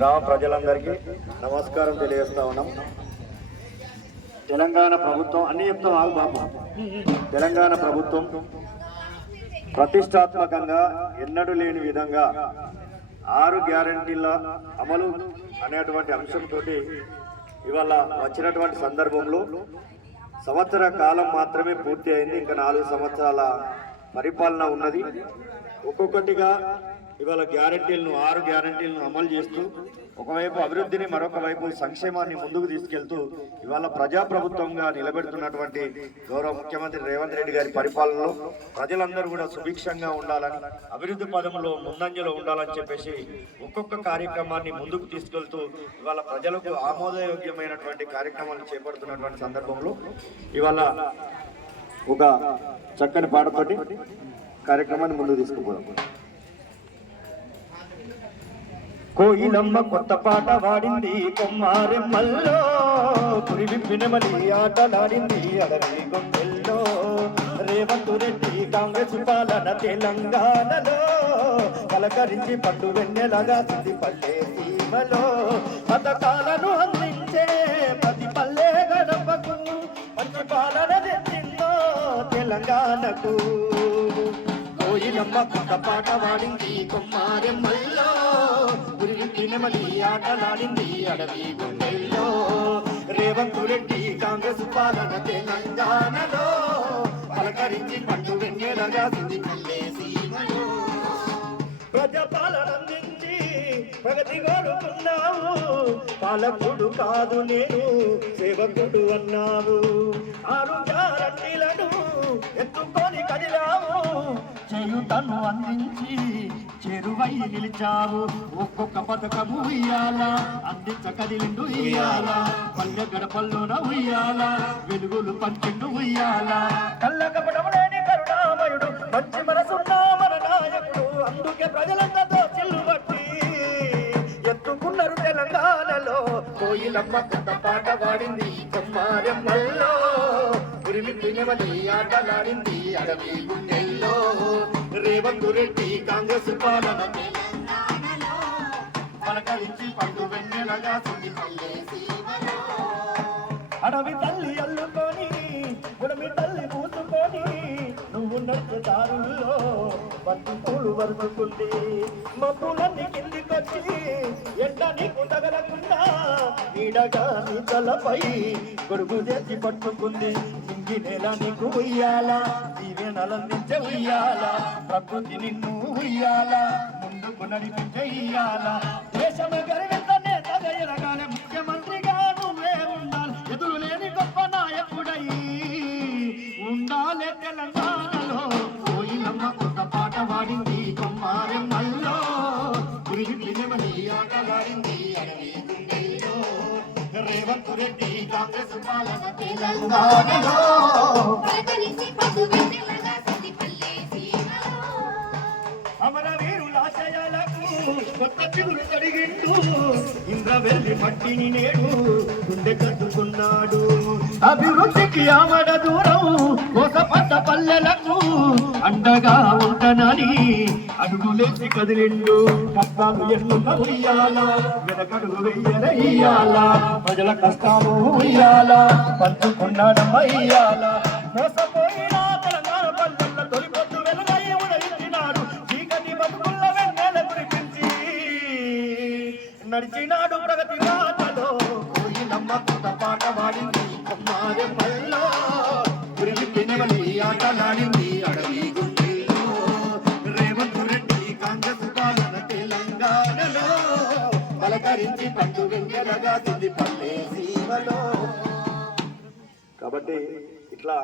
గ్రామ ప్రజలందరికీ నమస్కారం తెలియజేస్తా ఉన్నాం. తెలంగాణ ప్రభుత్వం అన్ని చెప్తాం ఆగు బాబు. తెలంగాణ ప్రభుత్వం ప్రతిష్టాత్మకంగా ఎన్నడూ లేని విధంగా 6 గ్యారంటీల అమలు అనేటువంటి అంశంతో ఇవాళ వచ్చినటువంటి సందర్భంలో సంవత్సర కాలం మాత్రమే పూర్తి అయింది. ఇంకా 4 సంవత్సరాల పరిపాలన ఉన్నది. ఒక్కొక్కటిగా ఇవాళ 6 గ్యారంటీలను అమలు చేస్తూ ఒకవైపు అభివృద్ధిని మరొక వైపు సంక్షేమాన్ని ముందుకు తీసుకెళ్తూ ఇవాళ ప్రజాప్రభుత్వంగా నిలబెడుతున్నటువంటి గౌరవ ముఖ్యమంత్రి రేవంత్ రెడ్డి గారి పరిపాలనలో ప్రజలందరూ కూడా సుభిక్షంగా ఉండాలని, అభివృద్ధి పదంలో ముందంజలో ఉండాలని చెప్పేసి ఒక్కొక్క కార్యక్రమాన్ని ముందుకు తీసుకెళ్తూ ఇవాళ ప్రజలకు ఆమోదయోగ్యమైనటువంటి కార్యక్రమాలు చేపడుతున్నటువంటి సందర్భంలో ఇవాళ ఒక చక్కని పాటతోటి కార్యక్రమాన్ని ముందుకు తీసుకుపోదాం. కోయిలమ్మ కొత్త పాట వాడింది కొమ్మారెమ్మల్లో, పురివిప్పినమలి ఆటలాడింది అడవి గొంగెల్లో. రేవంత్ రెడ్డి కాంగ్రెస్ పాలన తెలంగాణలో పలకరించి పట్టు వెన్నెలగా సిద్ధి పల్లె సీమలో. పథకాలను అందించే ప్రతి పల్లె గడపకు మంచి పాలన తెచ్చిందో తెలంగాణకు. కోయిలమ్మ కొత్త పాట వాడింది కొమ్మారెమ్మల్లో, పురివిప్పినమలి ఆటలాడింది అడవి గుండెల్లో. రేవంత్ రెడ్డి కాంగ్రెస్ పాలన తెలంగాణలో పలకరించి పట్టు వెన్నెలగా సిద్ధి పల్లె సీమలో. ప్రజాపాలన అందించి ప్రగతి కోరుకున్నావు, పాలకుడు కాదు నేను సేవకుడు అన్నావు. 6 గ్యారంటీలను ఎత్తుకొని కదిలావు, చేయుతను అందించి చెరువై నిలిచావు. ఒక్కొక్క పథకము ఉయ్యాల అందించ కదిలిండు ఉయ్యాల, పల్లె గడపల్లోన ఉయ్యాల వెలుగులు పంచిండు ఉయ్యాల. కళ్ళకపడం లేని కరుణామయుడు మంచి మనసున్న మన నాయకుడు, అందుకే ప్రజలందరితో చిల్లు బట్టి ఎత్తుకున్నారు తెలంగాణలో. కోయిలమ్మ కొత్త పాట వాడింది కొమ్మారెమ్మల్లో, పురివిప్పినమలి ఆటలాడింది అడవి గుండెల్లో. రేవంత్ రెడ్డి కాంగ్రెస్ పాలన తెలంగాణలో పలకరించి పట్టు వెన్నెలగా సిద్ధి పల్లె సీమలో. అడవి తల్లి అల్లుకొని గుడమి తల్లి పూసుకొని నువ్వు నడిచే దారుల్లో బంతి పూలు వరుసుకుంది. మబ్బులన్నీ కిందికొచ్చి ఎండ నీకు తగలకుండా నీడగా నీ తలపై గొడుగు తెచ్చి పట్టుకుంది. ఇంగి నేల నీకు ఉయ్యాల, దీవెనలందించే ఉయ్యాల, ప్రకృతి నిన్ను ఉయ్యాల ముందుకు నడిపించే ఇయ్యాల. దేశం గర్వించనే తగయరగానే ముఖ్యమంత్రిగా నువ్వే ఉండాలి, ఎదురు లేని గొప్ప నాయకుడై ఉండాలి తెలంగాణలో. కోయిలమ్మ కొత్త పాట వాడింది కొమ్మారెమ్మల్లో, పురివిప్పినమలి ఆటలాడింది అడవి గుండెల్లో. రేవంత్ రెడ్డి కాంగ్రెస్ పాలన తెలంగాణలో అమరవీరుల ఆశయాలకు కొత్త చిగురు తడిగిండు, ఇంద్రవెల్లి మట్టిని నేడు గుండె కట్టుకున్నాడు. అభివృద్ధికి ఆమడ దూరం కోసపడ్డ పల్లెలకు అండగా ఉంటనని అడుగులేసి కదిలిండు. కష్టాలు ఎన్నున్న ఉయ్యాల, వెనకడుగు వెయ్యల ఇయ్యాల, ప్రజల కష్టాలు ఉయ్యాల పంచుకున్నాడమ్మ ఇయ్యాల. మోసపోయిన తెలంగాణ పల్లెల తొలిపొద్దు వెలుగై ఉదయించినాడు, చీకటి బతుకుల్ల వెన్నెల కురిపించి నడిచినాడు ప్రగతి బాటలో. కోయిలమ్మ కొత్త పాట వాడింది కొమ్మారెమ్మల్లో, పురివిప్పినమలి ఆటలాడింది అడవి గుండెల్లో. రేవంత్ రెడ్డి కాంగ్రెస్ పాలన తెలంగాణలో పలకరించి పట్టు వెన్నెలగా సిద్ధి పల్లె సీమలో. కాబట్టి ఇట్లా